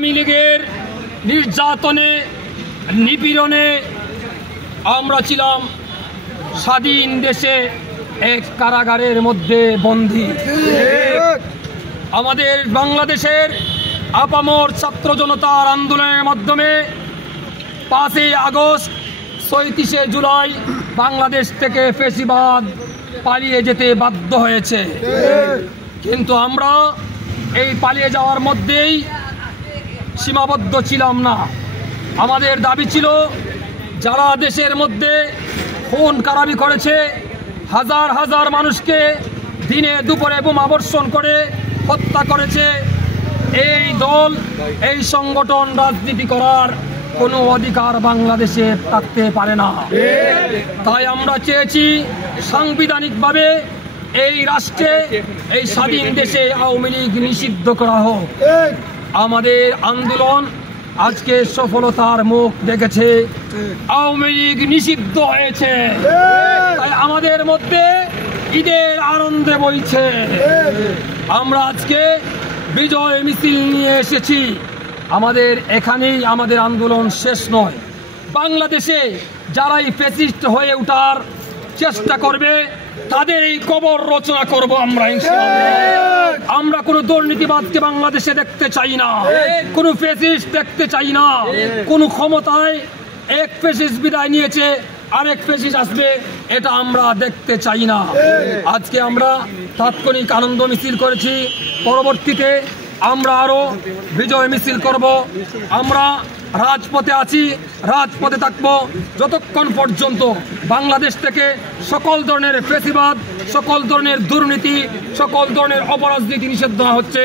আওয়ামী লীগের নির্যাতনে নিপীড়নে আমরা ছিলাম স্বাধীন দেশে এক কারাগারের মধ্যে বন্দী। আমাদের বাংলাদেশের আপামর ছাত্র জনতার আন্দোলনের মাধ্যমে 5ই আগস্ট 36শে জুলাই বাংলাদেশ থেকে ফ্যাসিবাদ পালিয়ে যেতে বাধ্য হয়েছে। কিন্তু আমরা এই পালিয়ে যাওয়ার মধ্যেই সীমাবদ্ধ ছিলাম না। আমাদের দাবি ছিল যারা দেশের মধ্যে খুন খারাপি করেছে, হাজার হাজার মানুষকে দিনে দুপুরে বোমা বর্ষণ করে হত্যা করেছে, এই দল এই সংগঠন রাজনীতি করার কোনো অধিকার বাংলাদেশে থাকতে পারে না। তাই আমরা চেয়েছি সাংবিধানিকভাবে এই রাষ্ট্রে এই স্বাধীন দেশে আওয়ামী লীগ নিষিদ্ধ করা হোক। আমাদের আন্দোলন আজকে সফলতার মুখ দেখেছে, আওয়ামী লীগ নিষিদ্ধ হয়েছে। তাই আমাদের মধ্যে ঈদের আনন্দে বইছে। আমরা আজকে বিজয় মিছিল নিয়ে এসেছি। আমাদের এখানেই আমাদের আন্দোলন শেষ নয়। বাংলাদেশে যারাই ফ্যাসিস্ট হয়ে ওঠার চেষ্টা করবে তাদের এই কবর রচনা করব আমরা ইনশাআল্লাহ। আমরা কোনো দুর্নীতিবাদকে বাংলাদেশে দেখতে চাই না, কোনো ফ্যাসিস্ট দেখতে চাই না। কোনো ক্ষমতায় এক ফ্যাসিস্ট বিদায় নিয়েছে আরেক ফ্যাসিস্ট আসবে, এটা আমরা দেখতে চাই না। আজকে আমরা তাৎক্ষণিক আনন্দ মিছিল করেছি, পরবর্তীতে আমরা আরো বিজয় মিছিল করব। আমরা রাজপথে আছি, রাজপথে থাকবো যতক্ষণ পর্যন্ত বাংলাদেশ থেকে সকল ধরনের ফ্যাসিবাদ, সকল ধরনের দুর্নীতি, সকল ধরনের অপরাজনীতি নিষিদ্ধ না হচ্ছে।